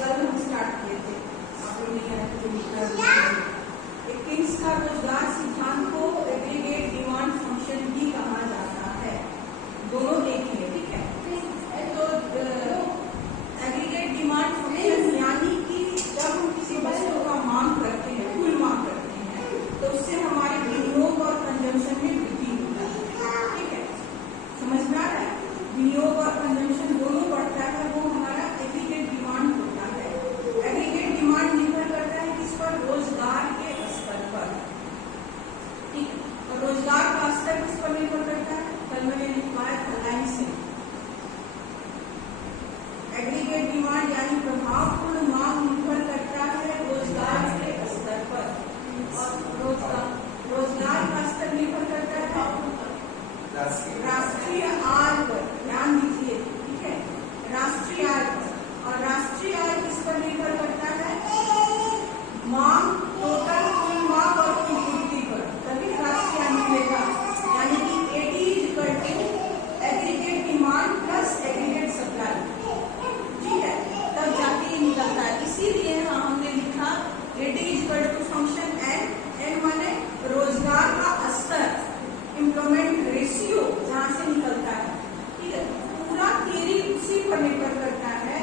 कल हम स्टार्ट किए थे, आप लोग एक किंग्स का रोजगार सिद्धांत को एग्रीगेट डिमांड फंक्शन भी कहा जाता है। दोनों देखिए, ठीक है। तो एग्रीगेट डिमांड फंक्शन यानी कि जब हम किसी वस्तु का मांग करते हैं, कुल मांग करते हैं, तो उससे हमारे विनियोग और कंजम्पशन में वृद्धि होता है, ठीक है। समझ में आ रहा है? विनियोग और कंजम्पशन दोनों बढ़ता है, वो हमारा एग्रीगेट डिमांड होता है। एग्रीगेट डिमांड निर्भर करता है किस पर? रोजगार के स्तर पर, ठीक है। और रोजगार का स्तर किस पर निर्भर करता है? कल मैंने लिखवाया था लाइन से, एग्रीगेट डिमांड यानी प्रभावपूर्ण मांग निर्भर करता है रोजगार के स्तर पर, और रोजगार का स्तर निर्भर करता है राष्ट्रीय आय पर। ध्यान दीजिए, ठीक है, राष्ट्रीय आय पर। और राष्ट्रीय आय किस पर निर्भर करता है? मांग, टोटल कुल मांग और कुल पूर्ति पर, तभी राष्ट्रीय आय मिलेगा। यानी कि AD is equal to aggregate demand plus aggregate supply, ठीक है, तब जाके ये निकलता है। इसीलिए हमने लिखा AD is equal to function N, N माने रोजगार का स्तर, एम्प्लॉयमेंट रेशियो, जहां से निकलता है, ठीक है। पूरा थियरी उसी पर निर्भर करता है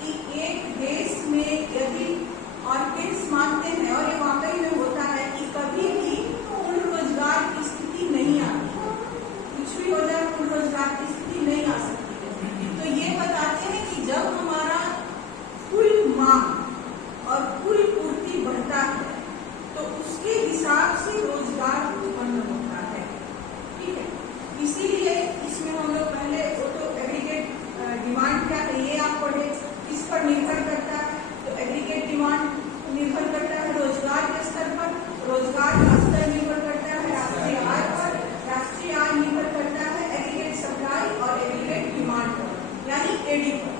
कि एक देश में यदि ऑर्गेन्स मानते हैं, और ये वाकई में होता है कि कभी भी पूर्ण रोजगार की स्थिति नहीं आती, कुछ भी हो जाए पूर्ण रोजगार की स्थिति नहीं आ सकती। तो ये बताते हैं कि जब हमारा कुल मांग और कुल पूर्ति बढ़ता है तो उसके हिसाब से रोजगार उत्पन्न होता है, ठीक है। इसीलिए इसमें हम लोग पहले वो तो एग्रीगेट डिमांड क्या है ये आप पढ़े, किस पर निर्भर करता है? तो एग्रीगेट डिमांड निर्भर करता है रोजगार के स्तर पर, रोजगार का स्तर निर्भर करता है राष्ट्रीय आय पर, राष्ट्रीय आय निर्भर करता है एग्रीगेट सप्लाई और एग्रीगेट डिमांड पर, यानी एडी पर,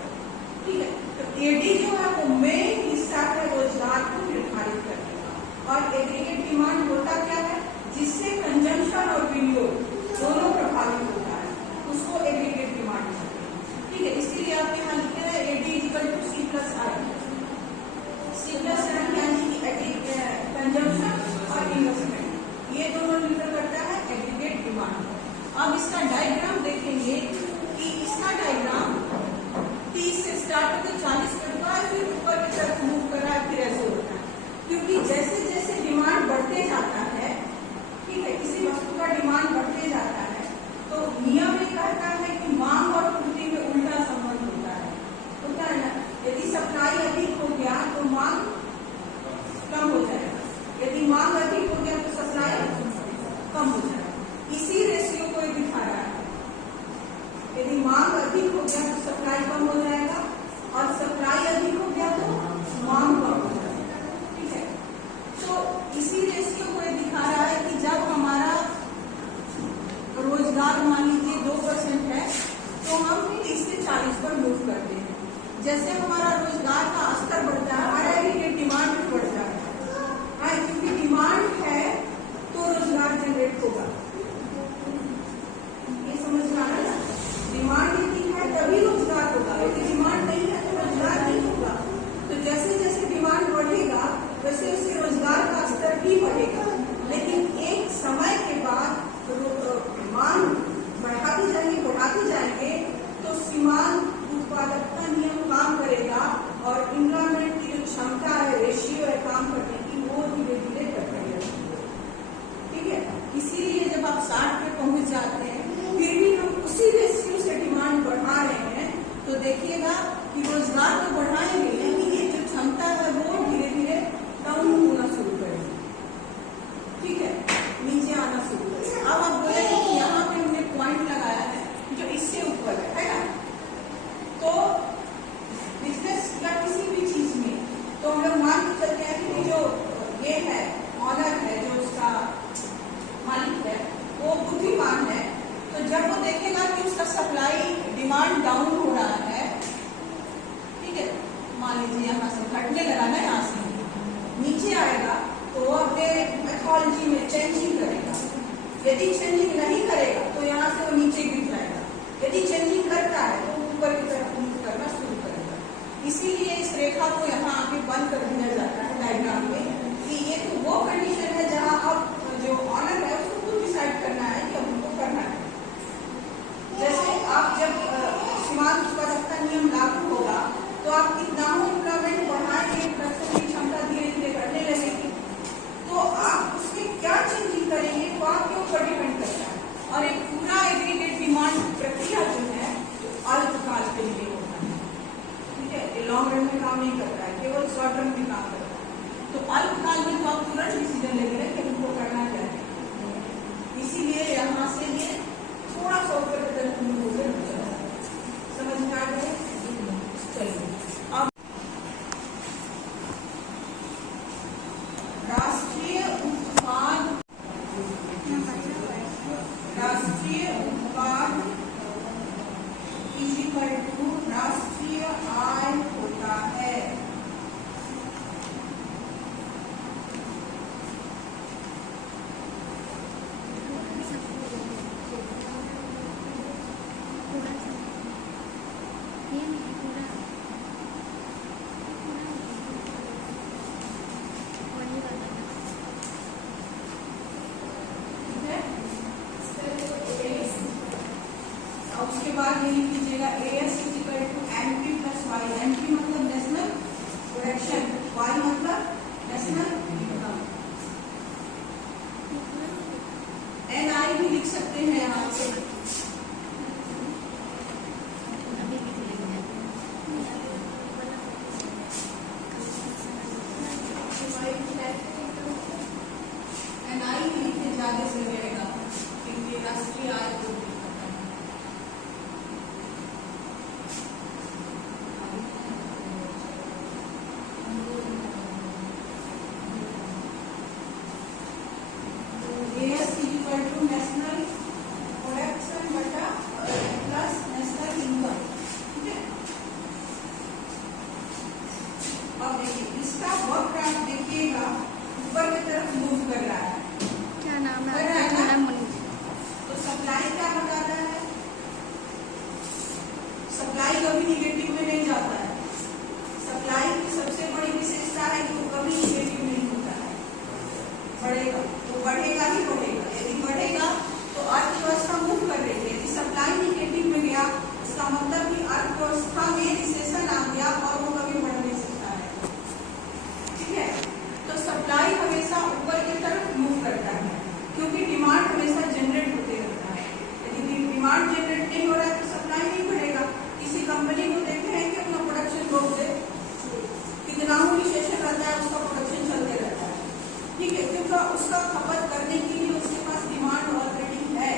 ठीक है। तो एडी जो है वो मेन हिस्सा है रोजगार को निर्धारित करने का। और एग्रीगेट डिमांड होता क्या है? जिससे कंजम्पशन और विनियोग दोनों प्रभावित होता है, उसको एग्रीगेट डिमांड कहते हैं, ठीक है। इसीलिए आपके यहाँ लिखे हैं AD equal to C plus I, C plus I यानी कि कंजम्पशन और इन्वेस्टमेंट, ये दोनों निर्भर करता है एग्रीगेट डिमांड। अब इसका डायग्राम देखेंगे कि इसका डायग्राम 30 से स्टार्ट होकर 40 करता है, फिर ऊपर की तरफ मूव कर रहा है, फिर ऐसे होता है, क्योंकि जैसे जैसे डिमांड बढ़ते जाता है, ठीक है, किसी वस्तु का डिमांड बढ़ते जाता है, तो नियम ये कहता है कि मांग और पूर्ति में उल्टा संबंध होता है, होता है ना। यदि सप्लाई अधिक हो गया तो मांग कम हो जाएगा, यदि मांग अधिक हो गया तो सप्लाई कम हो जाएगा। इसी रेशियो को ये दिखा रहा है, यदि मांग अधिक हो गया तो सप्लाई कम हो जाएगा, और सप्लाई अधिक हो गया तो मांग कम हो जाएगा, ठीक है। तो इसी रेशियो को ये दिखा रहा है कि जब हमारा रोजगार मान लीजिए 2% है तो हम 30 से 40 पर मूव करते हैं। जैसे हमारा रोजगार का स्तर बढ़ता है, हमारा एग्रीगेट डिमांड भी बढ़ता है, क्योंकि डिमांड है तो रोजगार जनरेट होगा, ये समझ में आ रहा है। डिमांड यदि है तभी रोजगार होगा, यदि डिमांड नहीं है तो रोजगार नहीं होगा। तो जैसे जैसे डिमांड बढ़ेगा वैसे वैसे रोजगार का स्तर भी बढ़ेगा, लेकिन एक समय के बाद मांग बढ़ाते जाएंगे तो सीमांत उत्पादकता नियम काम करेगा, और एम्प्लॉयमेंट की जो क्षमता है, रेशियो है काम करने की, वो धीरे धीरे बढ़ती रहेगी, ठीक है। इसीलिए जब आप 60 पे पहुंच जाते हैं फिर भी हम उसी रेशियो से डिमांड बढ़ा रहे हैं, तो देखिएगा कि रोजगार तो बढ़ाएंगे, लेकिन ये जो क्षमता है वो धीरे धीरे कम होना शुरू करेगी, ठीक है, नीचे आना शुरू करेगा। अब आप बोलेंगे कि यहाँ पे हमने पॉइंट लगाया है जो इससे ऊपर है ना। तो बिजनेस या किसी भी चीज में तो हम लोग मान के चलते हैं कि जो ये है ऑनर है, जो उसका मालिक है, वो बुद्धिमान है, तो जब वो देखेगा कि उसका सप्लाई डिमांड डाउन हो रहा है, ठीक है, मान लीजिए यहाँ से घटने लगा ना, यहाँ से नीचे आएगा, तो वो अपने मेथोलॉजी में चेंजिंग करेगा। यदि चेंजिंग नहीं करेगा तो यहाँ से वो नीचे गिर जाएगा, यदि चेंजिंग करता है तो ऊपर की तरफ मूव करना शुरू करेगा। इसीलिए इस रेखा को यहाँ आके बंद कर दिया जाता है डायग्राम में कि ये तो वो कंडीशन है जहाँ अब जो ऑनर है उसको खुद डिसाइड करना है कि अब उनको करना है। जैसे आप जब सीमांत उत्पादकता नियम लागू होगा तो आप कितना एम्प्लॉयमेंट बढ़ाएंगे, प्रोडक्शन की क्षमता धीरे धीरे बढ़ने लगेगी, तो आप उसके क्या चेंजिंग करेंगे तो आपके ऊपर डिपेंड करता है। और एक पूरा एग्रीगेट डिमांड प्रक्रिया जो है अल्पकाल के लिए होता है, ठीक है, ये लॉन्ग रन में काम नहीं करता है, केवल शॉर्ट रन में काम करता है। तो अल्पकाल में तो आप तुरंत डिसीजन ले रहे हैं कि उनको करना क्या है, इसीलिए यहाँ से ये थोड़ा सा ऊपर समझ में आ गए। चलिए अब राष्ट्रीय उत्पाद इक्वल टू राष्ट्रीय आय होता है। उसके बाद ये लिख लीजिएगा AS is equal to NP plus Y. NP मतलब नेशनल प्रोडक्शन, वाई मतलब नेशनल इनकम। NI भी लिख सकते हैं यहाँ से, NI भी लिखने ज्यादा सही रहेगा क्योंकि राष्ट्रीय आय को नेशनल प्रोडक्शन बटा प्लस नेशनल इनकम, ठीक है। अब देखिए इसका वक्र आप देखिएगा ऊपर की तरफ मूव कर रहा है, क्या नाम है तो सप्लाई क्या बताता है, सप्लाई कभी निगेटिव में नहीं जाता है। सप्लाई की सबसे बड़ी विशेषता है कि वो कभी निगेटिव नहीं होता है, बढ़ेगा तो बढ़ेगा ही बढ़ेगा। यदि बढ़ेगा तो अर्थव्यवस्था मूव कर रही है, यदि सप्लाई निगेटिव में गया इसका मतलब कि अर्थव्यवस्था में रिसेशन आ गया और वो कभी बढ़ नहीं सकता है, ठीक है। तो सप्लाई हमेशा ऊपर की तरफ मूव करता है क्योंकि डिमांड हमेशा जनरेट होते रहता है। यदि डिमांड जनरेट नहीं हो रहा है तो सप्लाई नहीं बढ़ेगा। किसी कंपनी को देखते हैं कि अपना प्रोडक्शन रोक दे, कितना रिसेशन रहता है उसका प्रोडक्शन चलते रहता है, ठीक है, क्योंकि उसका खपत करने के लिए उसके पास डिमांड ऑलरेडी है।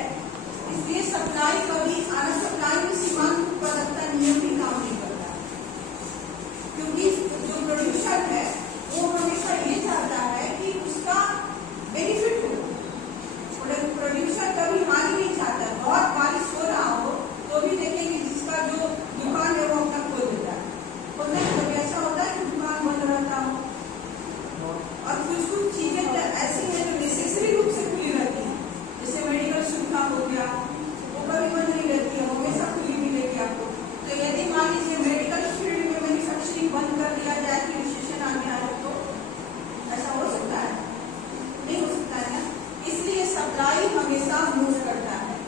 इसलिए सप्लाई कभी सप्लाई में सीमांत उत्पादकता नियम भी काम नहीं करता, क्योंकि जो प्रोड्यूसर है वो हमेशा ये चाहता है कि उसका बेनिफिट हो। प्रोड्यूसर कभी हानि नहीं चाहता। बहुत बारिश हो रहा हो तो भी देखेंगे जिसका जो दुकान है वो अपना खोल देता है, कभी ऐसा होता है कि दुकान बंद रहता हो। और कुछ चीजें ऐसी हैं जो नेसेसरी रूप से खुली रहती है, जैसे मेडिकल सुविधा हो गया, वो कभी बंद नहीं रहती है, हमेशा खुली मिलेगी आपको। तो यदि मान लीजिए मेडिकल फील्ड में मैन्युफैक्चरिंग बंद कर दिया जाए कि रिसेशन आ गया है तो ऐसा हो सकता है? नहीं हो सकता है ना। इसलिए सप्लाई हमेशा मूव करता है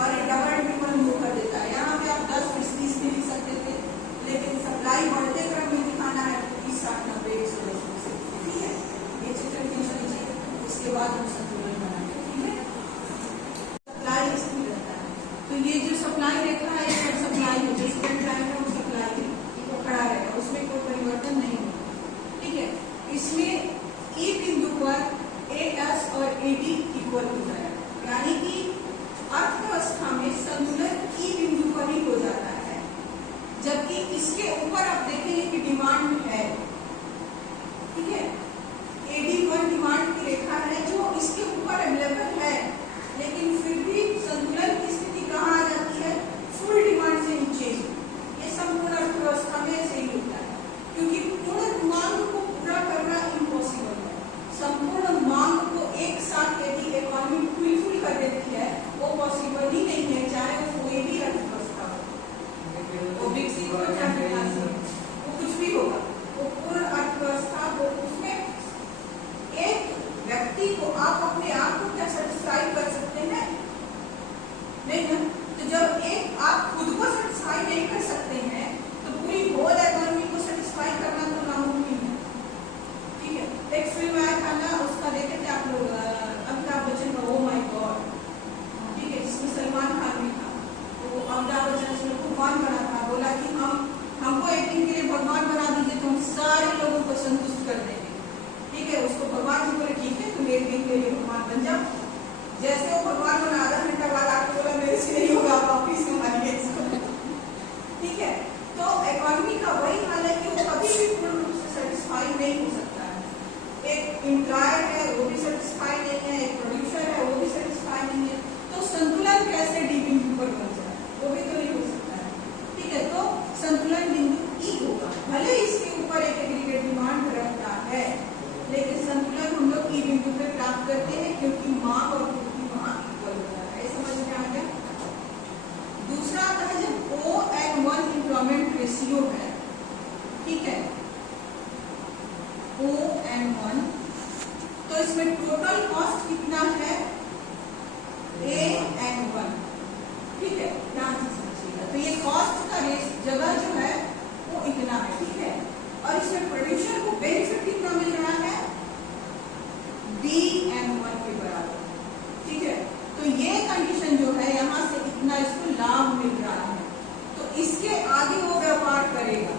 और डबल ट्रिपल मूव कर देता है। यहाँ पे आप 10-20 भी लिख सकते थे, लेकिन सप्लाई बढ़ते क्रम में दिखाना है तो 30-60-90-100 ठीक है। ये चित्र खींच लीजिए, उसके बाद हम संतुलन बनाएंगे, ठीक है। सप्लाई स्थिर रहता है, तो ये जो सप्लाई रेखा है ये सप्लाई है, जिस पर वो सप्लाई है वो खड़ा रहेगा, उसमें कोई परिवर्तन नहीं होगा, ठीक है। इसमें ई बिंदु पर AS और AD इक्वल हो जाएगा, यानी कि अर्थव्यवस्था में संतुलन ई बिंदु पर ही हो जाता है। जबकि इसके ऊपर आप देखेंगे कि डिमांड है, ठीक है। AD1 डिमांड की रेखा है जो इसके ऊपर अवेलेबल है, लेकिन फिर भी संतुलन की स्थिति कहाँ आ जाती है? फुल डिमांड से नीचे। ये संपूर्ण अर्थव्यवस्था में ऐसे ही होता है, क्योंकि पूर्ण मांग को पूरा करना इम्पॉसिबल है। संपूर्ण मांग को एक साथ यदि इकोनॉमी फुल कर देती है वो पॉसिबल ही नहीं है, चाहे वो कोई भी अर्थव्यवस्था हो, वो विकसित हो चाहे वो कुछ भी होगा। कर देंगे, ठीक है। उसको भगवान जी बोले ठीक है तुम एक दिन के लिए भगवान बन जाओ। जैसे वो भगवान बना, आधा घंटा बाद आके बोला मेरे से नहीं होगा, आप वापिस संभालिए इसको, ठीक है। तो इकोनॉमी का वही हाल है कि वो कभी भी पूर्ण रूप से सेटिस्फाई नहीं हो सकता है। एक एम्प्लॉयर है वो भी सेटिस्फाई नहीं है, एक प्रोड्यूसर है वो भी सेटिस्फाई नहीं है, तो संतुलन कैसे डी बिंदु पर बन जाए, वो भी तो नहीं हो सकता है, ठीक है। तो संतुलन बिंदु ई होगा, भले इसके ऊपर एक एग्रीगेट डिमांड रखता है, लेकिन संतुलन हम लोग ई बिंदु पे प्राप्त करते हैं क्योंकि मांग और पूर्ति वहां इक्वल होता है। समझ में आ गया। दूसरा आता है जब O/1 एम्प्लॉयमेंट रेशियो है, ठीक है, O/1, तो इसमें टोटल कॉस्ट कितना है A/1, ठीक है, ध्यान से समझिएगा। तो ये कॉस्ट का जगह जो है वो इतना है, ठीक है, और इसमें प्रोड्यूसर को बेनिफिट कितना मिल रहा है B/1 के बराबर, ठीक है। तो ये कंडीशन जो है यहाँ से इतना इसको लाभ मिल रहा है, तो इसके आगे वो व्यापार करेगा।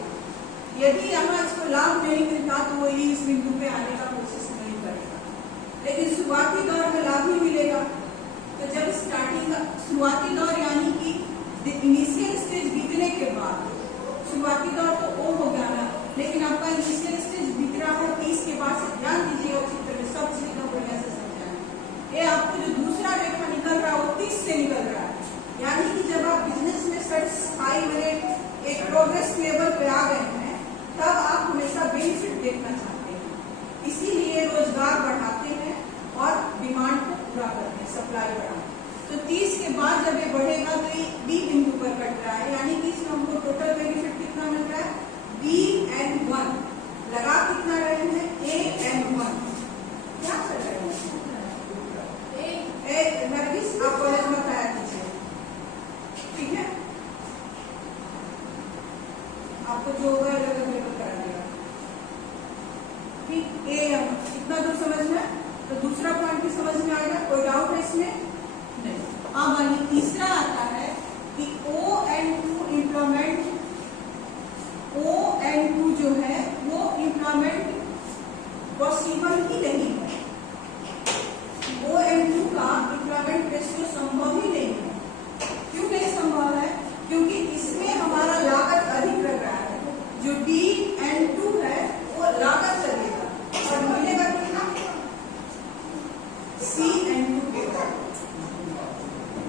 यदि यहाँ इसको लाभ नहीं मिलता तो वो इस बिंदु पे आने का कोशिश नहीं करेगा, लेकिन शुरुआती दौर में लाभ ही मिलेगा। तो जब स्टार्टिंग का शुरुआती दौर यानी कि इनिशियल स्टेज बीतने के बाद, शुरुआती दौर तो O हो गया ना, लेकिन आपका इनिशियल स्टेज बीत रहा है 30 के बाद से, ध्यान दीजिए अच्छी तरह सब चीज का बढ़िया से समझाएं। ये आपको जो दूसरा रेखा निकल रहा है वो 30 से निकल रहा है, यानी कि जब आप बिजनेस में सेटिस्फाई वाले एक प्रोग्रेस लेवल पे आ गए हैं, तब आप हमेशा बेनिफिट देखना चाहते हैं, इसीलिए रोजगार बढ़ाते हैं और डिमांड को पूरा करते हैं, सप्लाई बढ़ाते हैं। तो 30 के बाद जब ये बढ़ेगा तो ये B बिंदु पर कट रहा है, यानी कि इसमें हमको टोटल बेनिफिट कितना मिल रहा है B/1, लगा कितना रहे हैं A/1, क्या कर रहे हैं नरगिस, आप कॉलेज में बताया कीजिए, ठीक है, आपको जो होगा अलग अलग करा देगा, ठीक। इतना दूर समझ में, तो दूसरा पॉइंट भी समझ में आ गया, कोई डाउट है इसमें नहीं। अब आइए तीसरा आता है कि O/2 एम्प्लॉयमेंट, O/2 जो है वो एम्प्लॉयमेंट पॉसिबल ही नहीं है, O/2 का एम्प्लॉयमेंट रेशियो संभव ही नहीं है। क्यों नहीं संभव है? क्योंकि इसमें हमारा लागत अधिक लग रहा है, जो D/2 है वो लागत लगेगा और मिलेगा कितना C/2 के बाद,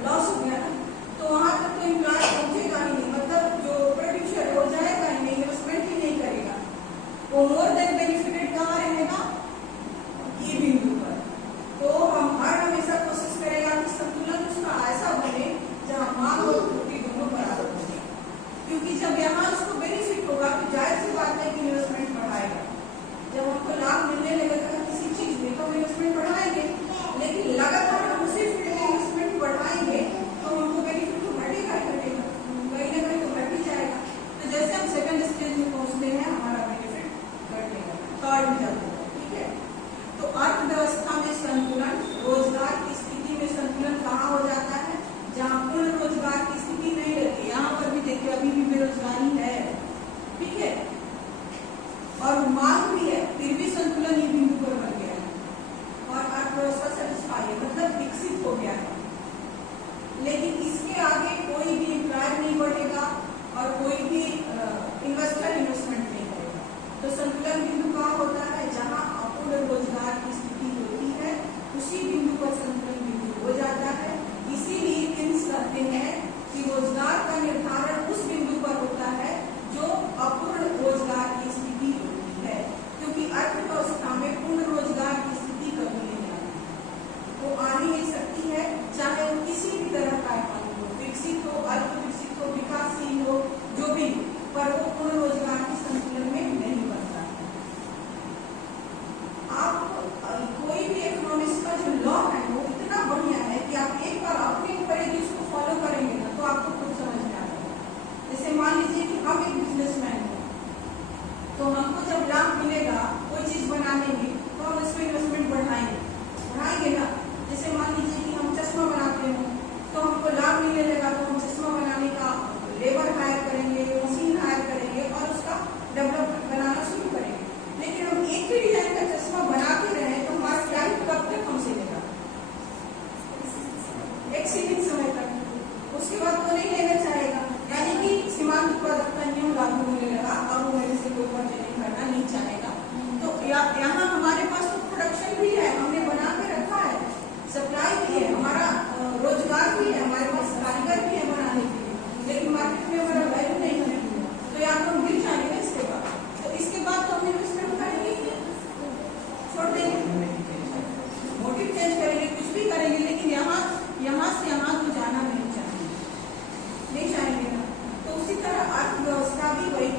लॉस हो गया ना, तो वहां तक तो एम्प्लॉय पहुंचेगा ही नहीं, मतलब जो प्रोड्यूसर हो जाएगा ही नहीं, इन्वेस्टमेंट ही नहीं करेगा, वो मोर देन बेनिफिटेड कहाँ रहेगा ई बिंदु पर। तो हम हमेशा कोशिश करेगा कि संतुलन उसका ऐसा बने जहां मांग और पूर्ति दोनों बराबर हो, क्योंकि जब यहाँ उसको बेनिफिट होगा तो जाहिर सी बात है कि इन्वेस्टमेंट बढ़ाएगा। जब हमको लाभ मिलने लगेगा किसी चीज में तो हम इन्वेस्टमेंट बढ़ाएंगे, लेकिन लगातार हम उसी फील्ड में इन्वेस्टमेंट बढ़ाएंगे तो हमको बेनिफिट तो घटेगा ही घटेगा, कहीं ना कहीं तो घट ही जाएगा। तो जैसे हम सेकंड स्टेज में पहुंचते हैं हमारा बेनिफिट घटेगा, थर्ड में जाते हैं, ठीक है। तो अर्थव्यवस्था में संतुलन, रोजगार की स्थिति में संतुलन कहाँ हो जाता है, जहाँ पूर्ण रोजगार की स्थिति नहीं रहती। यहाँ पर भी देखिए अभी भी बेरोजगारी है, ठीक है, और मांग भी है, फिर भी संतुलन ये बिंदु पर बन गया है और अर्थव्यवस्था सेटिस्फाई है, मतलब विकसित हो गया है। लेकिन इसके आगे कोई भी एम्प्लॉयर नहीं बढ़ेगा और कोई भी इन्वेस्टर इन्वेस्टमेंट नहीं करेगा। तो संतुलन बिंदु कहाँ होता है, जहाँ अपूर्ण रोजगार की स्थिति होती है, उसी बिंदु पर संतुलन बिंदु हो जाता है। इसीलिए किन्स कहते हैं कि रोजगार का निर्धारण उस बिंदु पर होता है जो अपूर्ण रोजगार की स्थिति होती है, क्योंकि अर्थव्यवस्था में पूर्ण रोजगार की स्थिति कभी नहीं आती, वो आ नहीं सकती है, चाहे वो किसी भी तरह का इकोनॉमी हो, विकसित हो, अल्प विकसित हो, विकासशील हो, जो भी, पर वो पूर्ण रोजगार के संतुलन में नहीं बनता है। आप कोई भी इकोनॉमिक्स का जो लॉ है वो इतना बढ़िया है कि आप एक बार अपने ऊपर यदि उसको फॉलो करेंगे ना तो आपको खुद समझ में आ जाएगा। जैसे मान लीजिए कि हम एक बिजनेसमैन हैं, तो हमको जब लाभ मिलेगा कोई चीज बनाने में तो हम इसमें इन्वेस्टमेंट बढ़ाएंगे ना। जैसे मान लीजिए कि हम चश्मा बनाते हैं तो हमको लाभ मिलने लगा तो हम चश्मा बनाने का लेबर हायर करेंगे, मशीन हायर करेंगे और भी वही